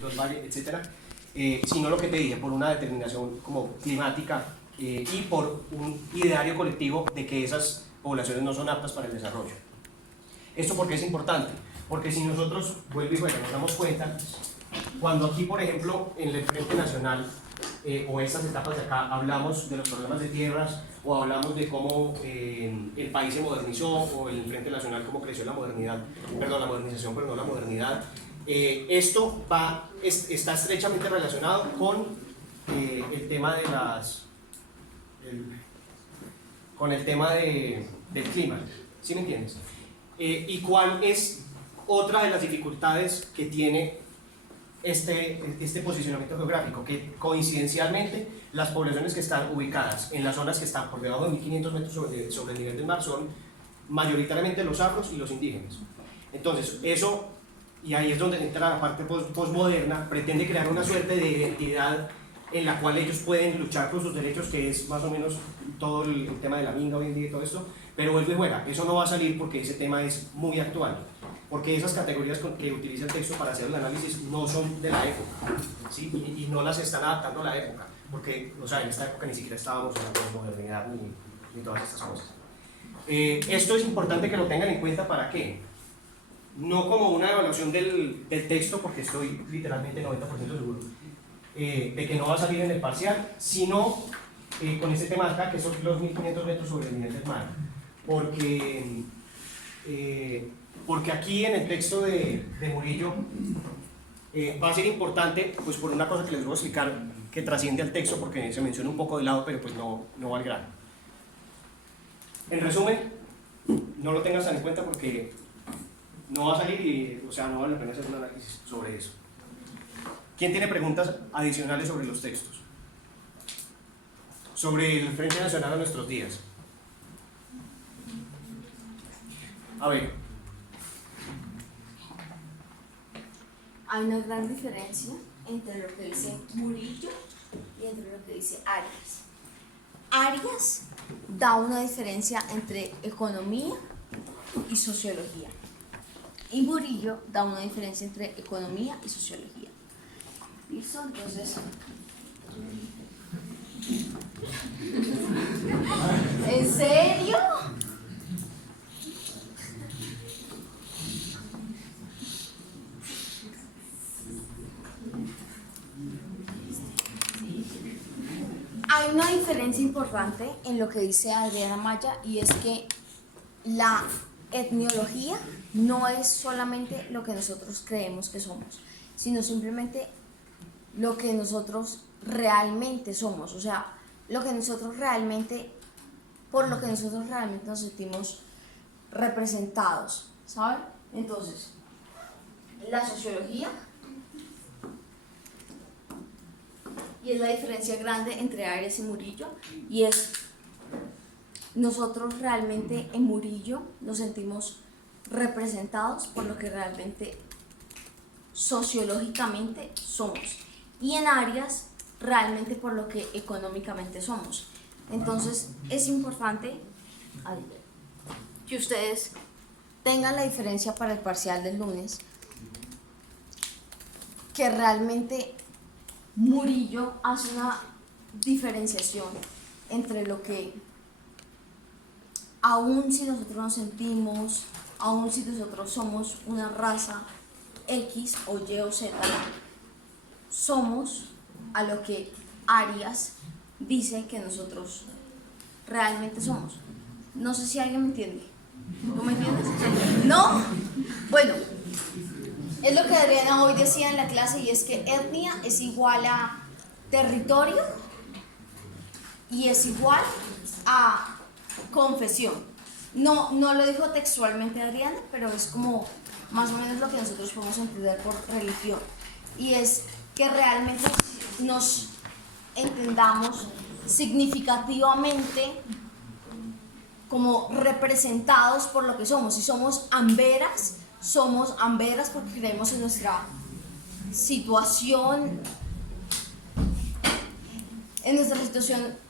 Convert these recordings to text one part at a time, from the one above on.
Proyecto del Valle, etcétera, sino lo que te dije, por una determinación como climática y por un ideario colectivo de que esas poblaciones no son aptas para el desarrollo. ¿Esto por qué es importante? Porque si nosotros, vuelvo y juego, nos damos cuenta, cuando aquí, por ejemplo, en el Frente Nacional, o estas etapas de acá, hablamos de los problemas de tierras, o hablamos de cómo el país se modernizó, o el Frente Nacional cómo creció la modernidad, perdón, la modernización, pero no la modernidad, esto está estrechamente relacionado con el tema de con el tema del clima, ¿sí me entiendes? Y cuál es otra de las dificultades que tiene este posicionamiento geográfico, que coincidencialmente las poblaciones que están ubicadas en las zonas que están por debajo de 1500 metros sobre el nivel del mar son mayoritariamente los afros y los indígenas. Entonces, eso, y ahí es donde entra la parte postmoderna, pretende crear una suerte de identidad en la cual ellos pueden luchar por sus derechos, que es más o menos todo el tema de la minga hoy en día y todo esto, pero vuelve y juega, eso no va a salir porque ese tema es muy actual, porque esas categorías que utiliza el texto para hacer el análisis no son de la época, ¿sí? y no las están adaptando a la época, porque, o sea, en esta época ni siquiera estábamos en la posmodernidad ni todas estas cosas. Esto es importante que lo tengan en cuenta. ¿Para qué? No como una evaluación del texto, porque estoy literalmente 90% seguro de que no va a salir en el parcial, sino con este tema de acá, que son los 1500 metros sobre el nivel del mar, porque aquí en el texto de Murillo va a ser importante, pues por una cosa que les voy a explicar, que trasciende al texto, porque se menciona un poco de lado, pero pues no va al grano. En resumen, no lo tengas tan en cuenta porque no va a salir y, o sea, no vale la pena hacer un análisis sobre eso. ¿Quién tiene preguntas adicionales sobre los textos? Sobre el Frente Nacional a nuestros días. A ver. Hay una gran diferencia entre lo que dice Murillo y entre lo que dice Arias. Arias da una diferencia entre economía y sociología. Y Murillo da una diferencia entre economía y sociología. ¿Listo? Entonces, ¿en serio? Hay una diferencia importante en lo que dice Adriana Maya, y es que la etnología no es solamente lo que nosotros creemos que somos, sino simplemente lo que nosotros realmente somos, o sea, lo que nosotros realmente, por lo que nosotros realmente nos sentimos representados, ¿saben? Entonces, la sociología, y es la diferencia grande entre Arias y Murillo, y es nosotros realmente en Murillo nos sentimos representados por lo que realmente sociológicamente somos, y en Arias realmente por lo que económicamente somos. Entonces es importante que ustedes tengan la diferencia para el parcial del lunes, que realmente Murillo hace una diferenciación entre lo que, aun si nosotros nos sentimos, aun si nosotros somos una raza X o Y o Z, somos a lo que Arias dice que nosotros realmente somos. No sé si alguien me entiende. ¿Tú me entiendes? ¿No? Bueno, es lo que Adriana hoy decía en la clase, y es que etnia es igual a territorio y es igual a confesión. No lo dijo textualmente Adriana, pero es como más o menos lo que nosotros podemos entender por religión, y es que realmente nos entendamos significativamente como representados por lo que somos. Si somos amberas porque creemos en nuestra situación,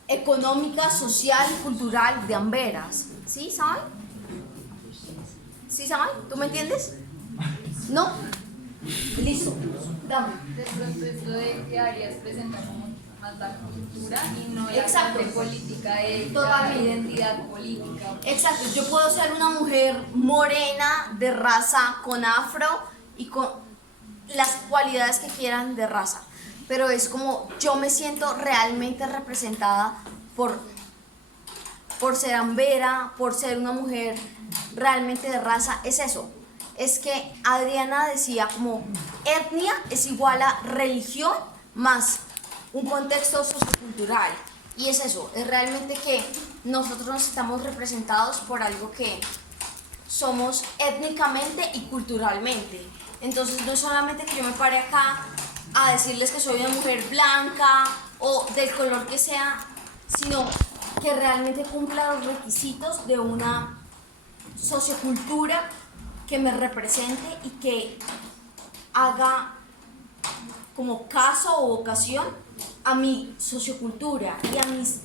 económica, social, cultural de amberas. ¿Sí saben? ¿Sí saben? ¿Tú me entiendes? ¿No? Listo. Dame. De pronto es lo de que Arias presenta como más la cultura y no la Exacto. parte política de la Totalmente. identidad política. Exacto, yo puedo ser una mujer morena, de raza, con afro y con las cualidades que quieran de raza, pero es como yo me siento realmente representada por ser ambera, por ser una mujer realmente de raza. Es eso, es que Adriana decía como etnia es igual a religión más un contexto sociocultural, y es eso, es realmente que nosotros nos estamos representados por algo que somos étnicamente y culturalmente. Entonces no es solamente que yo me pare acá a decirles que soy una mujer blanca o del color que sea, sino que realmente cumpla los requisitos de una sociocultura que me represente y que haga como caso o ocasión a mi sociocultura y a mis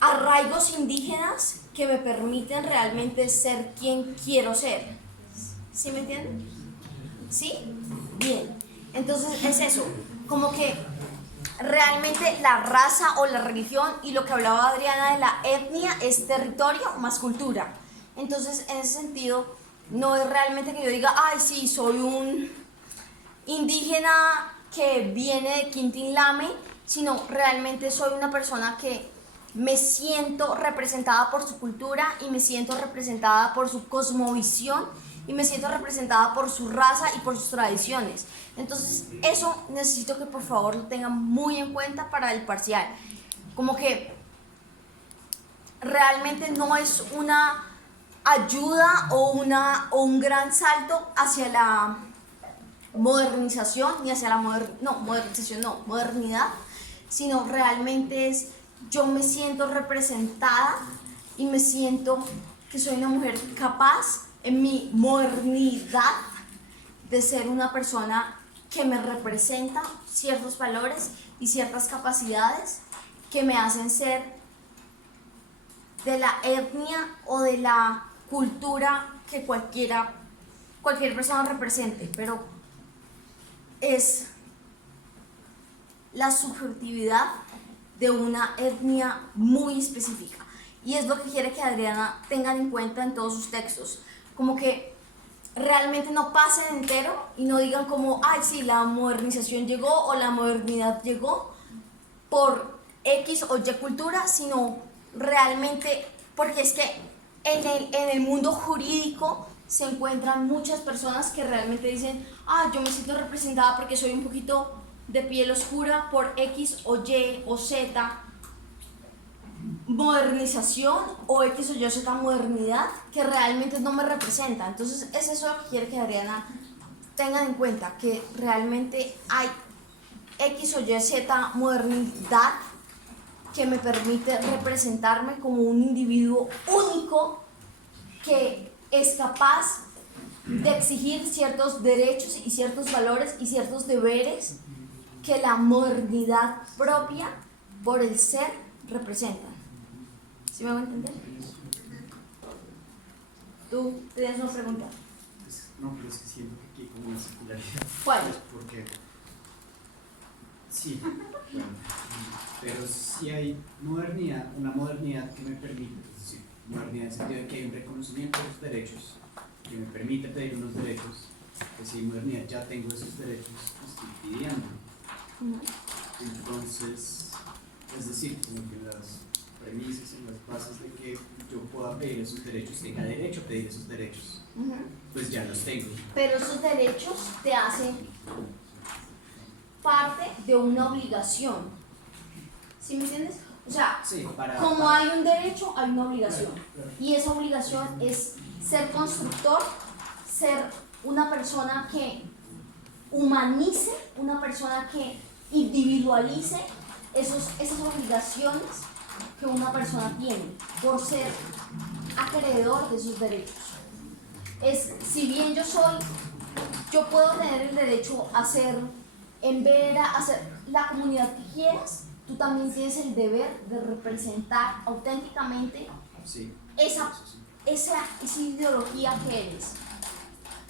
arraigos indígenas que me permiten realmente ser quien quiero ser. ¿Sí me entienden? ¿Sí? Bien. Entonces es eso, como que realmente la raza o la religión y lo que hablaba Adriana de la etnia es territorio más cultura. Entonces en ese sentido no es realmente que yo diga, ay sí, soy un indígena que viene de Quintín-Lame, sino realmente soy una persona que me siento representada por su cultura y me siento representada por su cosmovisión y me siento representada por su raza y por sus tradiciones. Entonces eso necesito que por favor lo tengan muy en cuenta para el parcial. Como que realmente no es una ayuda o un gran salto hacia la modernización ni hacia la modernidad, sino realmente es yo me siento representada y me siento que soy una mujer capaz en mi modernidad de ser una persona que me representa ciertos valores y ciertas capacidades que me hacen ser de la etnia o de la cultura que cualquier persona represente, pero es la subjetividad de una etnia muy específica, y es lo que quiere que Adriana tengan en cuenta en todos sus textos, como que realmente no pasen entero y no digan como, ay sí, la modernización llegó o la modernidad llegó por X o Y cultura, sino realmente, porque es que en el mundo jurídico se encuentran muchas personas que realmente dicen, ah, yo me siento representada porque soy un poquito de piel oscura por X o Y o Z modernización o X o Y Z modernidad que realmente no me representa. Entonces es eso lo que quiere que Adriana tengan en cuenta, que realmente hay X o Y Z modernidad que me permite representarme como un individuo único que es capaz de exigir ciertos derechos y ciertos valores y ciertos deberes que la modernidad propia por el ser representa. ¿Sí me voy a entender? ¿Tú tienes una pregunta? No, pero es que siento que aquí hay como una circularidad. ¿Cuál? Pues porque sí, bueno, pero sí hay modernidad, una modernidad que me permite, es decir, modernidad en el sentido de que hay un reconocimiento de los derechos que me permite pedir unos derechos, que si modernidad ya tengo esos derechos, estoy pidiendo. Entonces, es decir, como que las premisas y las bases de que yo pueda pedir esos derechos, tenga derecho a pedir esos derechos, pues ya los tengo. Pero esos derechos te hacen parte de una obligación. ¿Sí me entiendes? O sea, Sí, como hay un derecho, hay una obligación. Y esa obligación es ser constructor, ser una persona que humanice, una persona que individualice esas obligaciones que una persona tiene por ser acreedor de sus derechos. Si bien yo puedo tener el derecho a ser en Vera, a ser la comunidad que quieras, tú también tienes el deber de representar auténticamente sí, esa ideología que eres.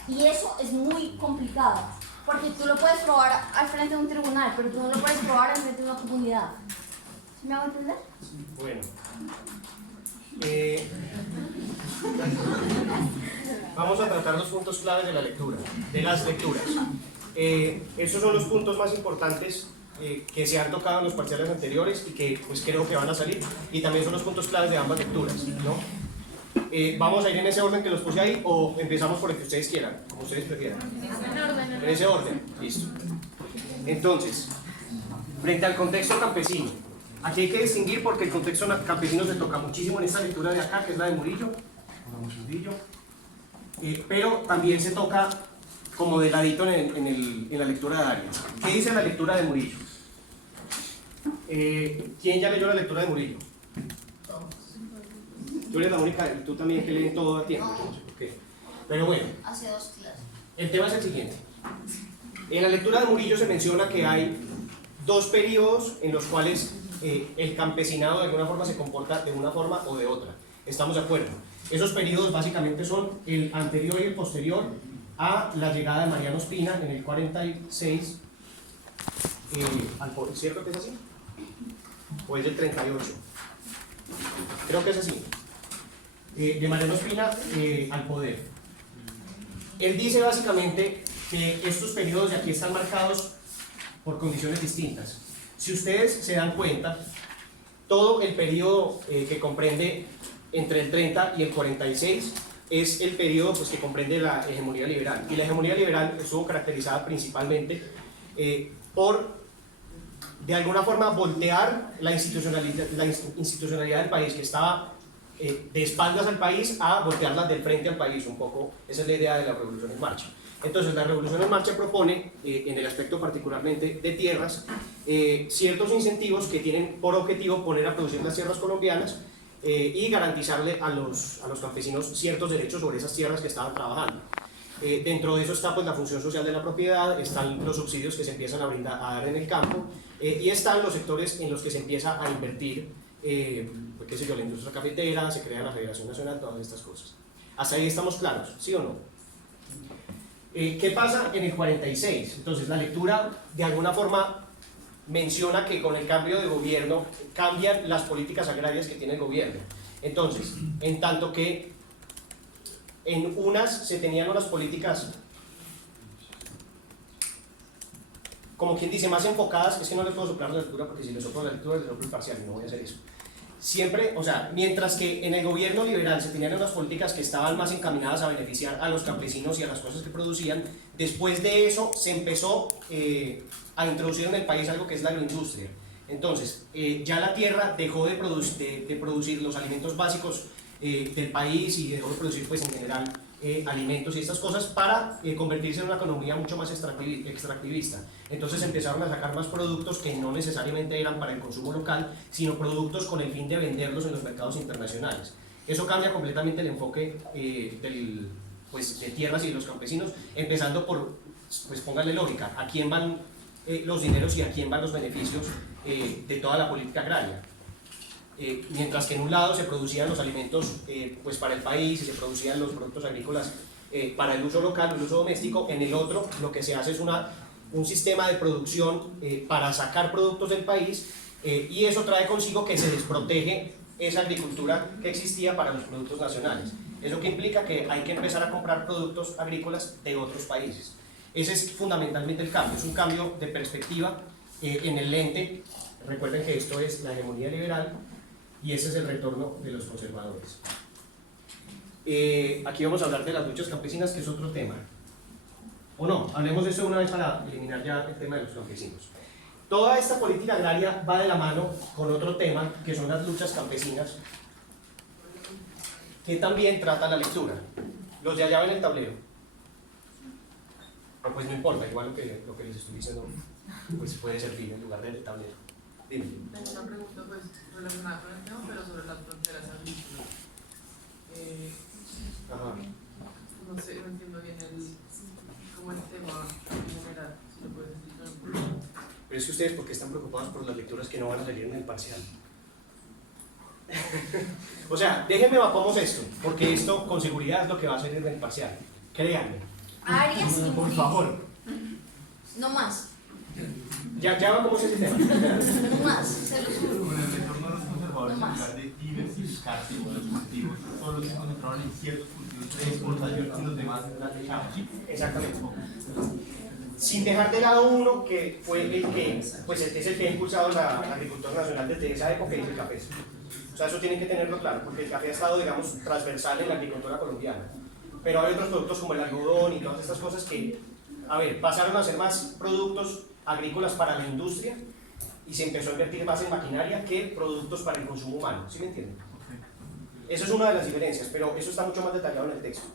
Y eso es muy complicado, Porque tú lo puedes probar al frente de un tribunal, pero tú no lo puedes probar al frente de una comunidad. ¿Sí me hago entender? Bueno. Vamos a tratar los puntos claves de la lectura, de las lecturas. Esos son los puntos más importantes que se han tocado en los parciales anteriores y que pues creo que van a salir, y también son los puntos claves de ambas lecturas, ¿no? Vamos a ir en ese orden que los puse ahí, o empezamos por el que ustedes quieran, como ustedes prefieran. En ese orden, listo. Entonces, frente al contexto campesino, aquí hay que distinguir porque el contexto campesino se toca muchísimo en esta lectura de acá, que es la de Murillo, pero también se toca como de ladito en la lectura de Arias. ¿Qué dice la lectura de Murillo? ¿Quién ya leyó la lectura de Murillo? Tú eres la única, tú también que leen todo a tiempo. Okay. Pero bueno, Hace 2 clases. el tema es el siguiente. En la lectura de Murillo se menciona que hay 2 periodos en los cuales el campesinado de alguna forma se comporta de una forma o de otra. ¿Estamos de acuerdo? Esos periodos básicamente son el anterior y el posterior a la llegada de Mariano Ospina en el 46 al poder. ¿Cierto que es así? ¿O es del 38? Creo que es así. De Mariano Ospina al poder. Él dice básicamente que estos periodos de aquí están marcados por condiciones distintas. Si ustedes se dan cuenta, todo el periodo que comprende entre el 30 y el 46 es el periodo pues, que comprende la hegemonía liberal. Y la hegemonía liberal estuvo caracterizada principalmente por, de alguna forma, voltear la institucionalidad del país, que estaba de espaldas al país, a voltearla del frente al país, un poco. Esa es la idea de la Revolución en Marcha. Entonces, la Revolución en Marcha propone, en el aspecto particularmente de tierras, ciertos incentivos que tienen por objetivo poner a producir las tierras colombianas y garantizarle a los campesinos ciertos derechos sobre esas tierras que estaban trabajando. Dentro de eso está pues, la función social de la propiedad, están los subsidios que se empiezan a dar en el campo, y están los sectores en los que se empieza a invertir, pues, qué sé yo, la industria cafetera, se crea la Federación Nacional, todas estas cosas. Hasta ahí estamos claros, ¿sí o no? ¿Qué pasa en el 46? Entonces la lectura de alguna forma menciona que con el cambio de gobierno cambian las políticas agrarias que tiene el gobierno. Entonces, en tanto que en unas se tenían unas políticas, como quien dice, más enfocadas, es que no les puedo soplar la lectura porque si les soplo la lectura les soplo el parcial y no voy a hacer eso. Siempre, o sea, mientras que en el gobierno liberal se tenían unas políticas que estaban más encaminadas a beneficiar a los campesinos y a las cosas que producían, después de eso se empezó a introducir en el país algo que es la agroindustria. Entonces, ya la tierra dejó de producir los alimentos básicos del país y dejó de producir, pues, en general, alimentos y estas cosas para convertirse en una economía mucho más extractivista. Entonces empezaron a sacar más productos que no necesariamente eran para el consumo local, sino productos con el fin de venderlos en los mercados internacionales. Eso cambia completamente el enfoque de tierras y de los campesinos, empezando por, pues pónganle lógica, a quién van los dineros y a quién van los beneficios de toda la política agraria. Mientras que en un lado se producían los alimentos pues para el país y se producían los productos agrícolas para el uso local, el uso doméstico, en el otro lo que se hace es un sistema de producción para sacar productos del país y eso trae consigo que se desprotege esa agricultura que existía para los productos nacionales. Eso que implica que hay que empezar a comprar productos agrícolas de otros países. Ese es fundamentalmente el cambio, es un cambio de perspectiva en el lente. Recuerden que esto es la hegemonía liberal y ese es el retorno de los conservadores. Aquí vamos a hablar de las luchas campesinas, que es otro tema. ¿O no? Hablemos de eso una vez para eliminar ya el tema de los campesinos. Toda esta política agraria va de la mano con otro tema, que son las luchas campesinas, que también trata la lectura. Los de allá ven el tablero. Pues no importa, igual lo que les estoy diciendo pues puede servir en lugar del tablero. Dime. Tengo una pregunta pues relacionada con el tema, pero sobre las fronteras agrícolas. Ajá. No sé, no entiendo bien como el tema en general, si lo puedes explicar un poco. Pero es que ustedes, ¿por qué están preocupados por las lecturas que no van a salir en el parcial? O sea, déjenme evacuamos esto, porque esto con seguridad es lo que va a salir en el parcial. Créanme. Arias y por Murillo. favor. No más, Ya vamos a ese tema. no más, se los juro. Con el retorno de los conservadores, No en más. lugar de diversificarse en los cultivos, solo se concentraron en ciertos cultivos de exportación y los demás las dejaron. ¿Sí? Exactamente. Sin dejar de lado uno que fue el que, pues es el que ha impulsado la agricultura nacional desde esa época, y es el café. O sea, eso tienen que tenerlo claro, porque el café ha estado, digamos, transversal en la agricultura colombiana. Pero hay otros productos como el algodón y todas estas cosas que, a ver, pasaron a ser más productos agrícolas para la industria y se empezó a invertir más en maquinaria que productos para el consumo humano. ¿Sí me entienden? Eso es una de las diferencias, pero eso está mucho más detallado en el texto.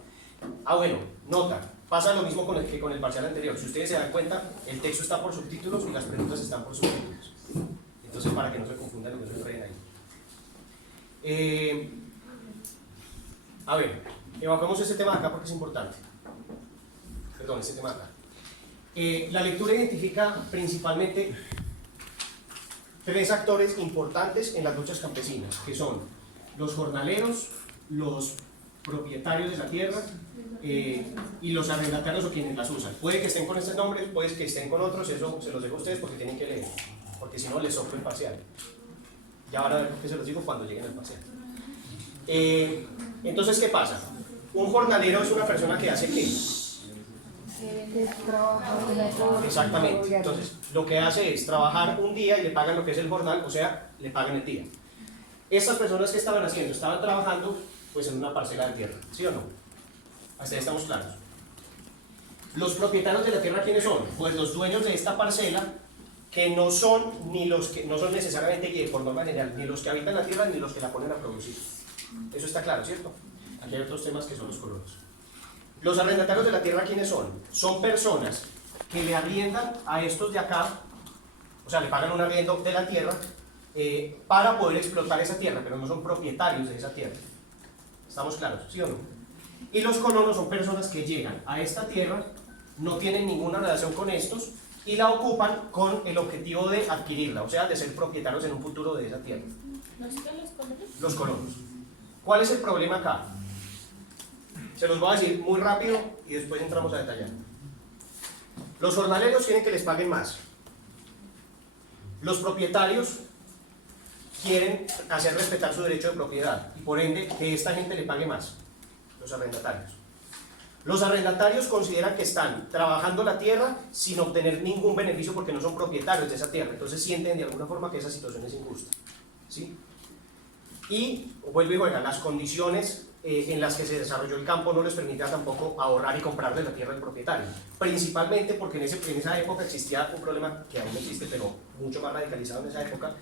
Ah, bueno, nota, pasa lo mismo que con el parcial anterior. Si ustedes se dan cuenta, el texto está por subtítulos y las preguntas están por subtítulos. Entonces, para que no se confundan, no se enreden ahí. A ver, evacuemos ese tema de acá porque es importante. Perdón, ese tema de acá. La lectura identifica principalmente tres actores importantes en las luchas campesinas, que son los jornaleros, los propietarios de la tierra y los arrendatarios o quienes las usan. Puede que estén con este nombre, puede que estén con otros, eso se los dejo a ustedes porque tienen que leer, porque si no les soplo el parcial. Ya van a ver por qué se los digo cuando lleguen al parcial. Entonces, ¿qué pasa? Un jornalero es una persona que hace ¿qué? Exactamente. Entonces, lo que hace es trabajar un día y le pagan lo que es el jornal, o sea, le pagan el día. Estas personas que estaban haciendo, estaban trabajando pues en una parcela de tierra, ¿sí o no? Hasta ahí estamos claros. Los propietarios de la tierra, ¿quiénes son? Pues los dueños de esta parcela, que no son necesariamente, y por norma general, ni los que habitan la tierra ni los que la ponen a producir. Eso está claro, ¿cierto? Aquí hay otros temas que son los colonos. Los arrendatarios de la tierra, ¿quiénes son? Son personas que le arriendan a estos de acá, o sea, le pagan un arriendo de la tierra para poder explotar esa tierra, pero no son propietarios de esa tierra. ¿Estamos claros? ¿Sí o no? Y los colonos son personas que llegan a esta tierra, no tienen ninguna relación con estos y la ocupan con el objetivo de adquirirla, o sea, de ser propietarios en un futuro de esa tierra. Los colonos. ¿Cuál es el problema acá? Se los voy a decir muy rápido y después entramos a detallar. Los jornaleros quieren que les paguen más. Los propietarios quieren hacer respetar su derecho de propiedad y por ende que esta gente le pague más. Los arrendatarios. Los arrendatarios consideran que están trabajando la tierra sin obtener ningún beneficio porque no son propietarios de esa tierra. Entonces sienten de alguna forma que esa situación es injusta. ¿Sí? Y vuelvo y juega, las condiciones en las que se desarrolló el campo no les permitía tampoco ahorrar y comprarle la tierra al propietario. Principalmente porque en esa época existía un problema que aún existe, pero mucho más radicalizado en esa época,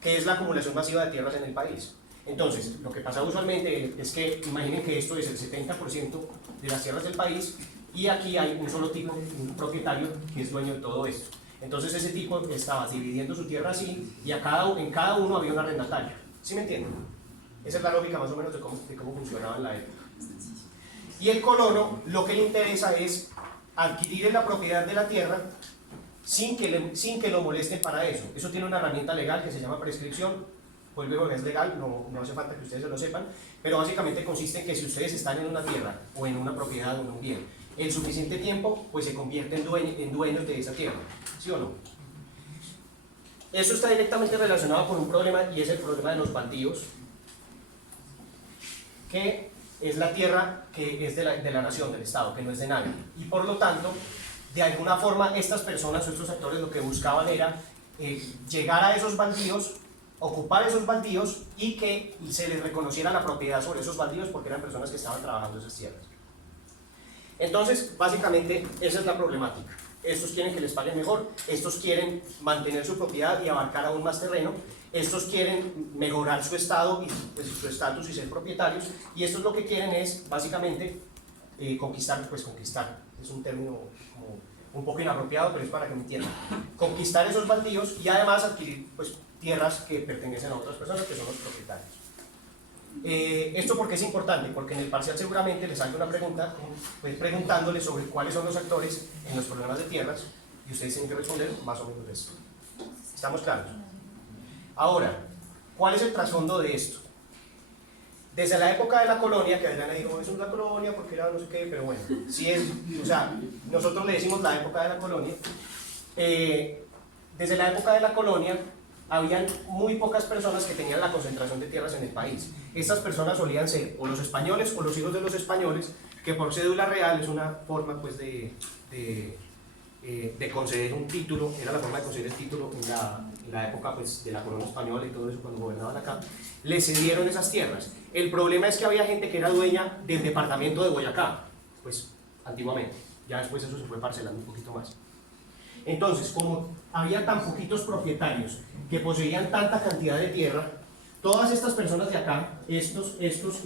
que es la acumulación masiva de tierras en el país. Entonces, lo que pasa usualmente es que, imaginen que esto es el 70% de las tierras del país y aquí hay un solo tipo, un propietario que es dueño de todo esto. Entonces ese tipo estaba dividiendo su tierra así y en cada uno había una arrendataria. ¿Sí me entienden? Esa es la lógica más o menos de cómo funcionaba en la época. Y el colono lo que le interesa es adquirir la propiedad de la tierra sin que lo molesten para eso. Eso tiene una herramienta legal que se llama prescripción. Pues luego es legal, no hace falta que ustedes se lo sepan, pero básicamente consiste en que si ustedes están en una tierra o en una propiedad o en un bien el suficiente tiempo, pues se convierten en dueños de esa tierra, ¿sí o no? Eso está directamente relacionado con un problema y es el problema de los baldíos, que es la tierra que es de la nación, del Estado, que no es de nadie. Y por lo tanto, de alguna forma, estas personas o estos actores lo que buscaban era llegar a esos baldíos, ocupar esos baldíos y que se les reconociera la propiedad sobre esos baldíos porque eran personas que estaban trabajando esas tierras. Entonces, básicamente, esa es la problemática. Estos quieren que les paguen mejor, estos quieren mantener su propiedad y abarcar aún más terreno, estos quieren mejorar su estado y pues, su estatus y ser propietarios, y estos lo que quieren es, básicamente, conquistar, es un término como un poco inapropiado, pero es para que me entiendan, conquistar esos baldíos y además adquirir pues, tierras que pertenecen a otras personas que son los propietarios. Esto porque es importante, porque en el parcial seguramente les hago una pregunta pues, preguntándole sobre cuáles son los actores en los problemas de tierras y ustedes tienen que responder más o menos eso. ¿Estamos claros? Ahora, ¿cuál es el trasfondo de esto? Desde la época de la colonia, que Adriana dijo, eso es la colonia porque era no sé qué, pero bueno, si es, o sea, nosotros le decimos la época de la colonia, desde la época de la colonia, habían muy pocas personas que tenían la concentración de tierras en el país. Estas personas solían ser o los españoles o los hijos de los españoles, que por cédula real es una forma pues de conceder un título, era la forma de conceder el título en la época pues, de la corona española y todo eso cuando gobernaban acá, les cedieron esas tierras. El problema es que había gente que era dueña del departamento de Boyacá, pues antiguamente, ya después eso se fue parcelando un poquito más. Entonces, como había tan poquitos propietarios que poseían tanta cantidad de tierra, todas estas personas de acá, estos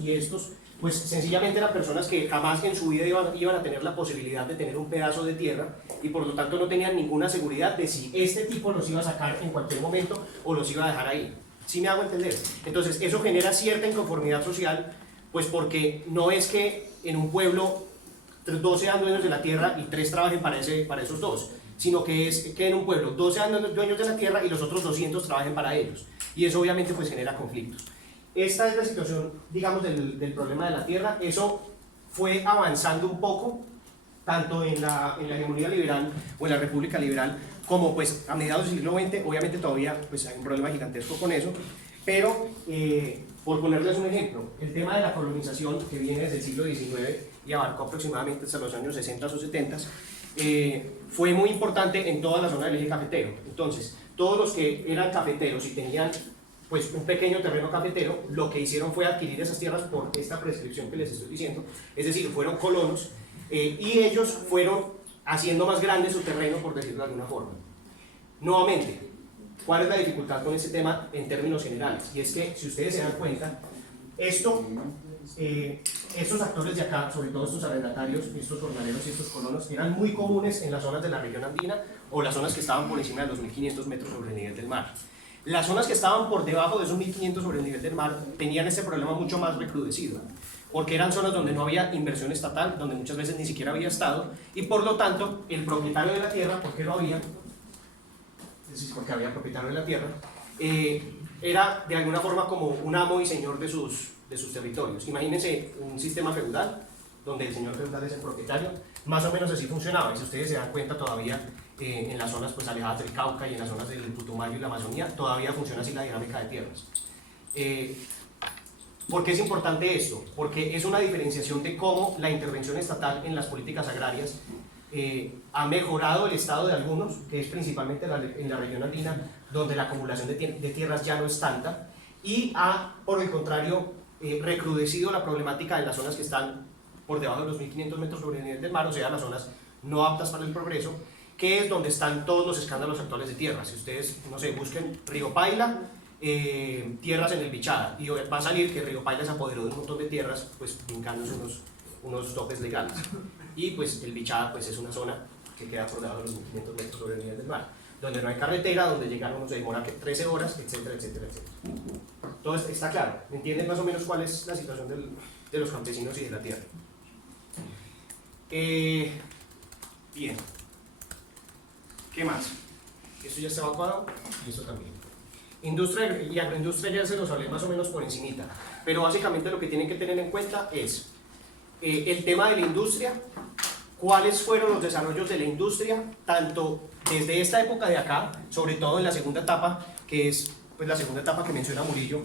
y estos, pues sencillamente eran personas que jamás en su vida iban a tener la posibilidad de tener un pedazo de tierra y por lo tanto no tenían ninguna seguridad de si este tipo los iba a sacar en cualquier momento o los iba a dejar ahí. ¿Sí me hago entender? Entonces eso genera cierta inconformidad social, pues porque no es que en un pueblo 12 sean dueños de la tierra y 3 trabajen para esos 2, sino que es que en un pueblo 12 sean dueños de la tierra y los otros 200 trabajen para ellos. Y eso obviamente pues genera conflictos. Esta es la situación, digamos, del problema de la tierra. Eso fue avanzando un poco, tanto en la hegemonía liberal o en la república liberal, como pues a mediados del siglo XX, obviamente todavía pues hay un problema gigantesco con eso, pero por ponerles un ejemplo, el tema de la colonización que viene desde el siglo XIX y abarcó aproximadamente hasta los años 60 o 70, fue muy importante en toda la zona del eje cafetero. Entonces, todos los que eran cafeteros y tenían pues un pequeño terreno cafetero, lo que hicieron fue adquirir esas tierras por esta prescripción que les estoy diciendo, es decir, fueron colonos y ellos fueron haciendo más grande su terreno, por decirlo de alguna forma. Nuevamente, ¿cuál es la dificultad con este tema en términos generales? Y es que, si ustedes se dan cuenta, estos actores de acá, sobre todo estos arrendatarios, estos jornaleros y estos colonos, eran muy comunes en las zonas de la región andina o las zonas que estaban por encima de los 1500 metros sobre el nivel del mar. Las zonas que estaban por debajo de esos 1500 sobre el nivel del mar tenían este problema mucho más recrudecido, porque eran zonas donde no había inversión estatal, donde muchas veces ni siquiera había estado, y por lo tanto el propietario de la tierra, ¿por qué lo había? Es decir, porque había propietario de la tierra, era de alguna forma como un amo y señor de sus territorios. Imagínense un sistema feudal, donde el señor feudal es el propietario, más o menos así funcionaba, y si ustedes se dan cuenta todavía en las zonas pues, alejadas del Cauca y en las zonas del Putumayo y la Amazonía, todavía funciona así la dinámica de tierras. ¿Por qué es importante esto? Porque es una diferenciación de cómo la intervención estatal en las políticas agrarias ha mejorado el estado de algunos, que es principalmente en la región andina, donde la acumulación de tierras ya no es tanta, y ha, por el contrario, recrudecido la problemática en las zonas que están por debajo de los 1500 metros sobre el nivel del mar, o sea, las zonas no aptas para el progreso, que es donde están todos los escándalos actuales de tierras. Si ustedes, no sé, busquen Río Paila, tierras en el Bichada, y va a salir que Río Paila se apoderó de un montón de tierras, pues brincándose unos topes legales. Y pues el Bichada pues, es una zona que queda por debajo de los 1500 metros sobre el nivel del mar, donde no hay carretera, donde llegar uno se demora 13 horas, etcétera, etcétera, etcétera. Entonces, está claro, ¿entienden más o menos cuál es la situación de los campesinos y de la tierra? Bien. ¿Qué más? Esto ya está evacuado y esto también. Industria y agroindustria ya se los hablé más o menos por encimita, pero básicamente lo que tienen que tener en cuenta es el tema de la industria, cuáles fueron los desarrollos de la industria, tanto desde esta época de acá, sobre todo en la segunda etapa, que es pues, la segunda etapa que menciona Murillo,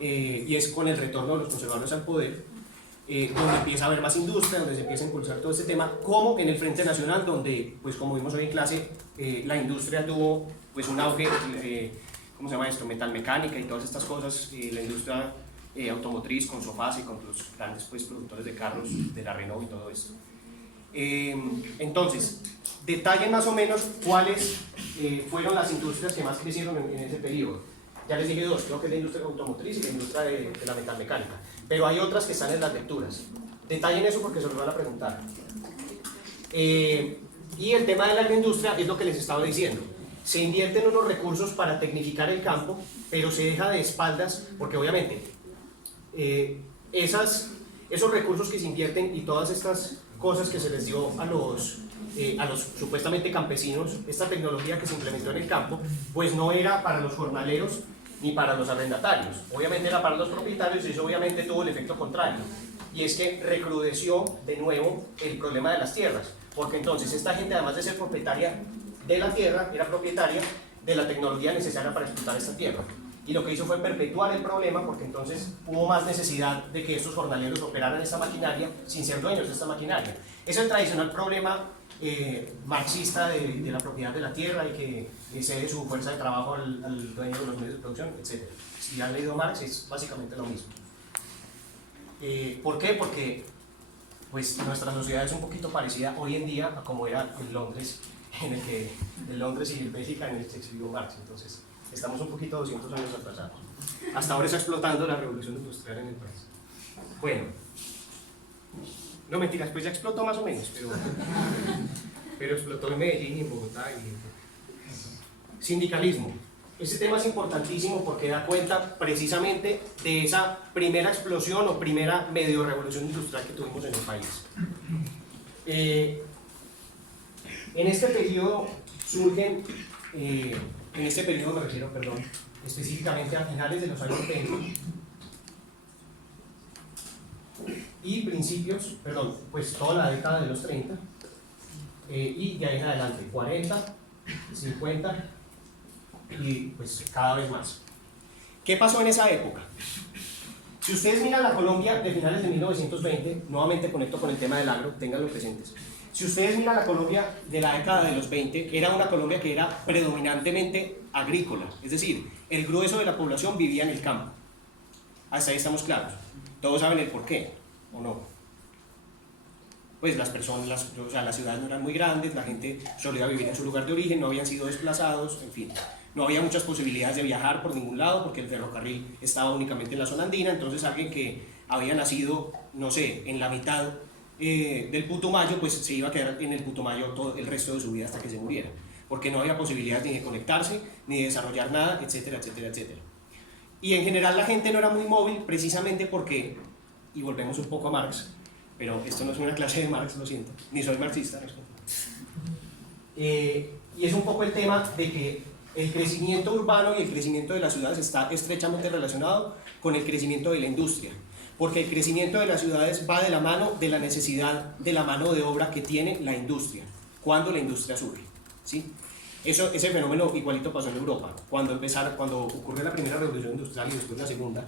y es con el retorno de los conservadores al poder, donde empieza a haber más industria, donde se empieza a impulsar todo este tema, como en el Frente Nacional, donde, pues como vimos hoy en clase, la industria tuvo pues, un auge, ¿cómo se llama esto? Metalmecánica y todas estas cosas, la industria automotriz con Sofás y con los grandes pues, productores de carros de la Renault y todo esto. Entonces, detallen más o menos cuáles fueron las industrias que más crecieron en ese periodo. Ya les dije dos, creo que es la industria automotriz y la industria de la metalmecánica, pero hay otras que están en las lecturas. Detallen eso porque se los van a preguntar. Y el tema de la agroindustria es lo que les estaba diciendo. Se invierten unos recursos para tecnificar el campo, pero se deja de espaldas, porque obviamente esos recursos que se invierten y todas estas cosas que se les dio a los supuestamente campesinos, esta tecnología que se implementó en el campo, pues no era para los jornaleros ni para los arrendatarios, obviamente era para los propietarios y eso obviamente tuvo el efecto contrario, y es que recrudeció de nuevo el problema de las tierras, porque entonces esta gente además de ser propietaria de la tierra era propietaria de la tecnología necesaria para explotar esta tierra. Y lo que hizo fue perpetuar el problema, porque entonces hubo más necesidad de que estos jornaleros operaran esta maquinaria sin ser dueños de esta maquinaria. Es el tradicional problema marxista de la propiedad de la tierra y que cede su fuerza de trabajo al dueño de los medios de producción, etc. Si han leído Marx es básicamente lo mismo. ¿Por qué? Porque pues, nuestra sociedad es un poquito parecida hoy en día a como era en Londres, en Londres y en Bélgica en el que escribió Marx. Entonces estamos un poquito 200 años atrasados. Hasta ahora está explotando la revolución industrial en el país. Bueno, no mentiras, pues ya explotó más o menos, pero explotó en Medellín y en Bogotá. Sindicalismo. Este tema es importantísimo porque da cuenta precisamente de esa primera explosión o primera medio revolución industrial que tuvimos en el país. En este periodo surgen, en este periodo me refiero, específicamente a finales de los años 20 y principios, pues toda la década de los 30 y de ahí en adelante, 40, 50 y pues cada vez más. ¿Qué pasó en esa época? Si ustedes miran la Colombia de finales de 1920, nuevamente conecto con el tema del agro, ténganlo presentes. Si ustedes miran la Colombia de la década de los 20, era una Colombia que era predominantemente agrícola, es decir, el grueso de la población vivía en el campo. Hasta ahí estamos claros. Todos saben el por qué, ¿o no? Pues las personas, las ciudades no eran muy grandes, la gente solía vivir en su lugar de origen, no habían sido desplazados, en fin. No había muchas posibilidades de viajar por ningún lado porque el ferrocarril estaba únicamente en la zona andina, entonces alguien que había nacido, no sé, en la mitad del Putumayo, pues se iba a quedar en el Putumayo todo el resto de su vida hasta que se muriera, porque no había posibilidades ni de conectarse, ni de desarrollar nada, etcétera, etcétera, etcétera. Y en general la gente no era muy móvil precisamente porque, y volvemos un poco a Marx, pero esto no es una clase de Marx, lo siento, ni soy marxista. Y es un poco el tema de que el crecimiento urbano y el crecimiento de las ciudades está estrechamente relacionado con el crecimiento de la industria, porque el crecimiento de las ciudades va de la mano de la necesidad de la mano de obra que tiene la industria, cuando la industria surge, ¿sí? Ese fenómeno igualito pasó en Europa, cuando ocurrió la primera revolución industrial y después la segunda,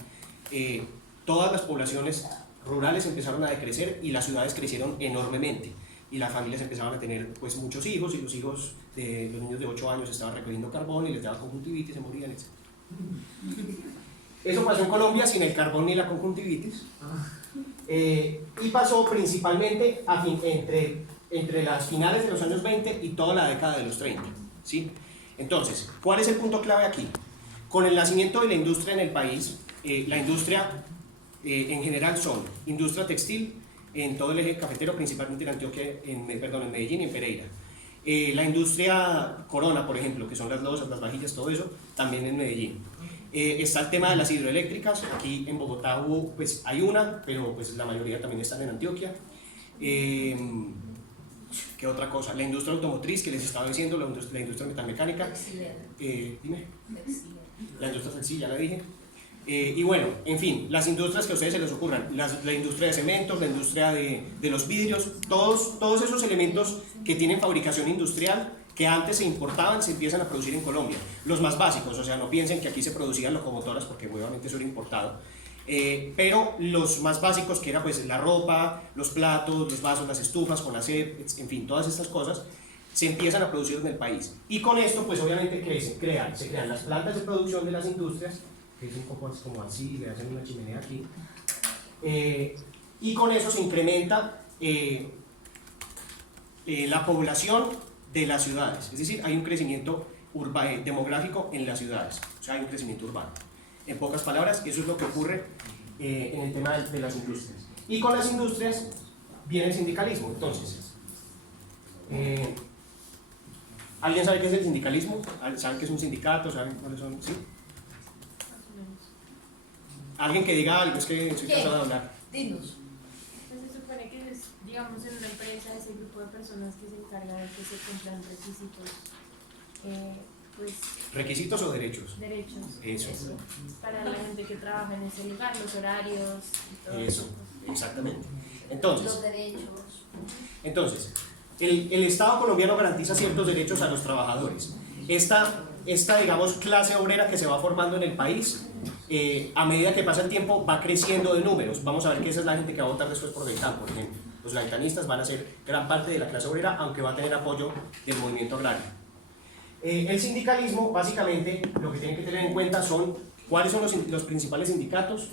todas las poblaciones rurales empezaron a decrecer y las ciudades crecieron enormemente. Y las familias empezaban a tener pues muchos hijos y los hijos de los niños de 8 años estaban recogiendo carbón y les daba conjuntivitis, se morían, etc. Eso pasó en Colombia sin el carbón ni la conjuntivitis y pasó principalmente entre las finales de los años 20 y toda la década de los 30, ¿sí? Entonces, ¿cuál es el punto clave aquí? Con el nacimiento de la industria en el país, la industria en general son industria textil, en todo el eje cafetero, principalmente en Antioquia, en Medellín y en Pereira. La industria Corona, por ejemplo, que son las losas, las vajillas, todo eso, también en Medellín. Está el tema de las hidroeléctricas, aquí en Bogotá hay una, pero pues la mayoría también están en Antioquia. ¿Qué otra cosa? La industria automotriz, que les estaba diciendo, la industria metalmecánica. Dime. La industria textil, ya la dije. Y bueno, en fin, las industrias que a ustedes se les ocurran, la industria de cementos, la industria de los vidrios, todos esos elementos que tienen fabricación industrial, que antes se importaban, se empiezan a producir en Colombia. Los más básicos, o sea, no piensen que aquí se producían locomotoras, porque obviamente eso era importado, pero los más básicos, que era pues la ropa, los platos, los vasos, las estufas, con en fin, todas estas cosas, se empiezan a producir en el país. Y con esto, pues obviamente se crean las plantas de producción de las industrias, que es un poco como así, le hacen una chimenea aquí, y con eso se incrementa la población de las ciudades, es decir, hay un crecimiento demográfico en las ciudades, o sea, hay un crecimiento urbano. En pocas palabras, eso es lo que ocurre en el tema de las industrias. Y con las industrias viene el sindicalismo. Entonces, ¿alguien sabe qué es el sindicalismo? ¿Saben qué es un sindicato? ¿Saben cuáles son? ¿Sí? Alguien que diga algo, es que soy cansado de hablar. Dinos. Pues se supone que es, digamos, en una empresa ese grupo de personas que se encarga de que se cumplan requisitos, pues... ¿Requisitos o derechos? Derechos. Eso. Para la gente que trabaja en ese lugar, los horarios y todo Eso, exactamente. Entonces, Los derechos. el Estado colombiano garantiza ciertos derechos a los trabajadores. Esta digamos, clase obrera que se va formando en el país, a medida que pasa el tiempo, va creciendo de números. Vamos a ver que esa es la gente que va a votar después por Gaitán, por ejemplo. Los gaitanistas van a ser gran parte de la clase obrera, aunque va a tener apoyo del movimiento agrario. El sindicalismo, básicamente, lo que tienen que tener en cuenta son cuáles son los principales sindicatos,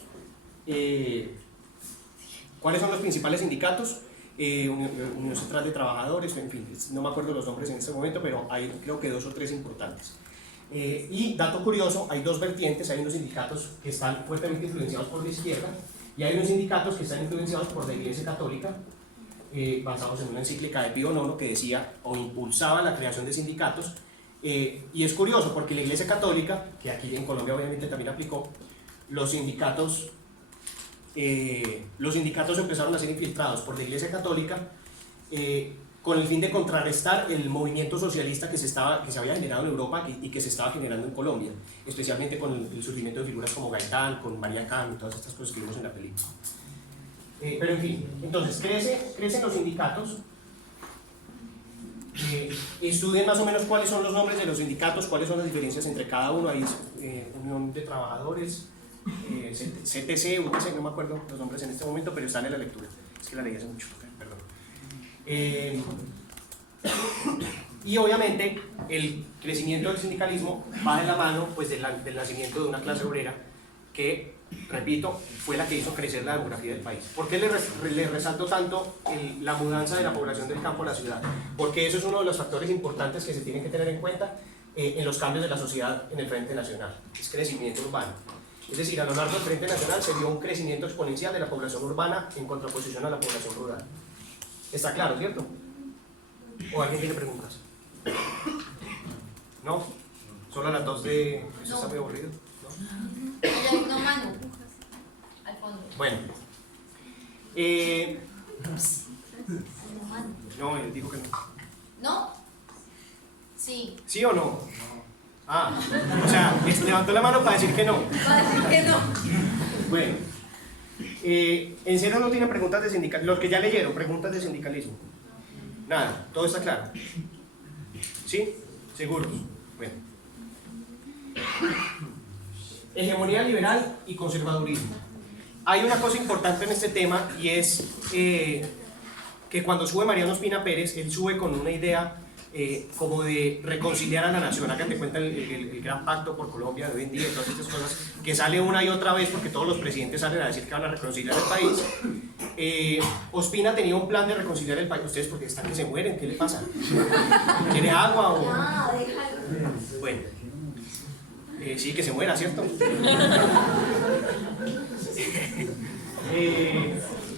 Unión Central de Trabajadores, en fin, no me acuerdo los nombres en este momento, pero hay creo que 2 o 3 importantes. Y dato curioso, hay 2 vertientes, hay unos sindicatos que están fuertemente influenciados por la izquierda y hay unos sindicatos que están influenciados por la Iglesia Católica, basados en una encíclica de Pío IX que decía o impulsaba la creación de sindicatos. Y es curioso porque la Iglesia Católica, que aquí en Colombia obviamente también aplicó, los sindicatos empezaron a ser infiltrados por la Iglesia Católica con el fin de contrarrestar el movimiento socialista que se había generado en Europa y que se estaba generando en Colombia, especialmente con el surgimiento de figuras como Gaitán, con María Cam y todas estas cosas que vimos en la película. Pero en fin, entonces crecen los sindicatos. Estudien más o menos cuáles son los nombres de los sindicatos, cuáles son las diferencias entre cada uno. Ahí es Unión de Trabajadores, CTC, UTC, no me acuerdo los nombres en este momento, pero están en la lectura. Es que la leí hace mucho, perdón. Y obviamente el crecimiento del sindicalismo va de la mano pues, del nacimiento de una clase obrera que, repito, fue la que hizo crecer la demografía del país. ¿Por qué le resalto tanto la mudanza de la población del campo a la ciudad? Porque eso es uno de los factores importantes que se tienen que tener en cuenta en los cambios de la sociedad en el Frente Nacional, es crecimiento urbano. Es decir, a lo largo del Frente Nacional se vio un crecimiento exponencial de la población urbana en contraposición a la población rural. ¿Está claro, cierto? ¿O alguien tiene preguntas? ¿No? ¿Solo a las 2 de...? ¿Eso está muy aburrido? ¿No? Allá hay una mano, al fondo. Bueno. No, él dijo que no. ¿No? Sí. ¿Sí o no? Ah, o sea, levantó la mano para decir que no. Para decir que no. Bueno. ¿En serio no tienen preguntas de sindicalismo? Los que ya leyeron, preguntas de sindicalismo. Nada, todo está claro. ¿Sí? ¿Seguros? Bueno. Hegemonía liberal y conservadurismo. Hay una cosa importante en este tema y es que cuando sube Mariano Ospina Pérez, él sube con una idea como de reconciliar a la nación. Hagan de cuenta el gran pacto por Colombia de hoy en día y todas estas cosas que sale una y otra vez porque todos los presidentes salen a decir que van a reconciliar el país. Ospina tenía un plan de reconciliar el país. Ustedes porque están que se mueren, ¿qué le pasa? ¿Quiere agua o...? Ya, déjalo. Bueno, sí, que se muera, ¿cierto?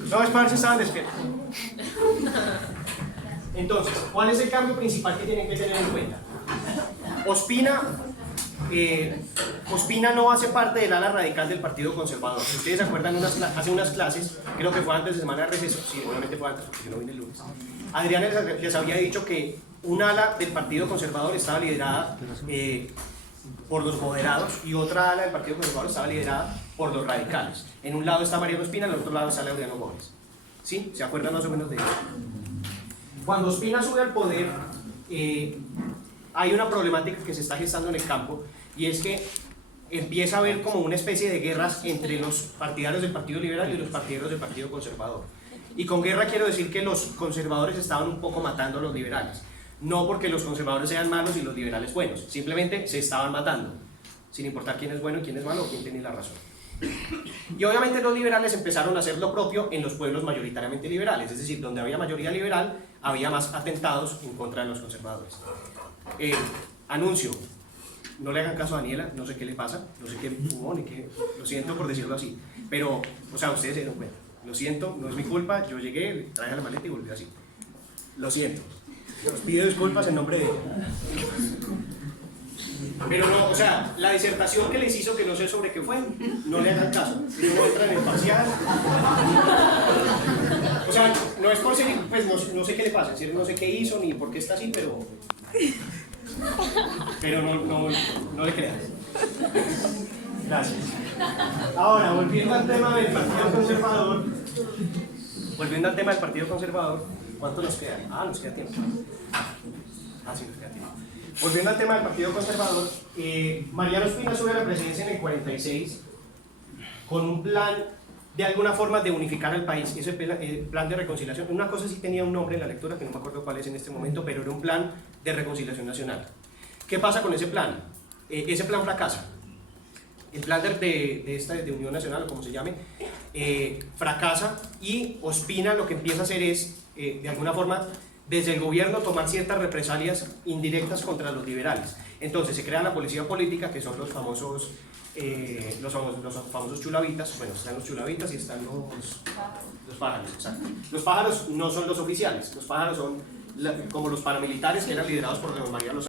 No, es para ver si estaban despiertos. Entonces, ¿cuál es el cambio principal que tienen que tener en cuenta? Ospina no hace parte del ala radical del Partido Conservador. Si ustedes se acuerdan, hace unas clases, creo que fue antes de semana de receso, sí, obviamente fue antes porque yo no vine el lunes, Adrián les había dicho que un ala del Partido Conservador estaba liderada por los moderados y otra ala del Partido Conservador estaba liderada por los radicales. En un lado está Mariano Ospina, en el otro lado está Laureano Gómez. ¿Sí? ¿Se acuerdan más o menos de eso? Cuando Ospina sube al poder, hay una problemática que se está gestando en el campo y es que empieza a haber como una especie de guerras entre los partidarios del Partido Liberal y los partidarios del Partido Conservador. Y con guerra quiero decir que los conservadores estaban un poco matando a los liberales. No porque los conservadores sean malos y los liberales buenos, simplemente se estaban matando, sin importar quién es bueno y quién es malo o quién tiene la razón. Y obviamente los liberales empezaron a hacer lo propio en los pueblos mayoritariamente liberales, es decir, donde había mayoría liberal, había más atentados en contra de los conservadores. Anuncio, no le hagan caso a Daniela, no sé qué le pasa, no sé qué fumó ni qué, lo siento por decirlo así, pero, o sea, ustedes se dieron cuenta, lo siento, no es mi culpa, yo llegué, traje la maleta y volví así, lo siento. Os pido disculpas en nombre de ella. Pero no, o sea, la disertación que les hizo, que no sé sobre qué fue, no le hagan caso. Si no entran en el parcial. O sea, no es por ser, pues no sé qué le pasa, es decir, no sé qué hizo ni por qué está así, pero no le creas. Gracias. Ahora, volviendo al tema del Partido Conservador. ¿Cuánto nos queda? Ah, nos queda tiempo. Ah, sí, nos queda tiempo. Volviendo al tema del Partido Conservador, Mariano Ospina sube a la presidencia en el 46 con un plan de alguna forma de unificar al país, ese plan de reconciliación. Una cosa sí tenía un nombre en la lectura, que no me acuerdo cuál es en este momento, pero era un plan de reconciliación nacional. ¿Qué pasa con ese plan? Ese plan fracasa. El plan de Unión Nacional, o como se llame, fracasa, y Ospina lo que empieza a hacer es, de alguna forma, desde el gobierno tomar ciertas represalias indirectas contra los liberales. Entonces se crea la policía política, que son los famosos chulavitas. Bueno, están los chulavitas y están los pájaros. Exacto. Los pájaros no son los oficiales, los pájaros son como los paramilitares que eran liderados por María Lozano.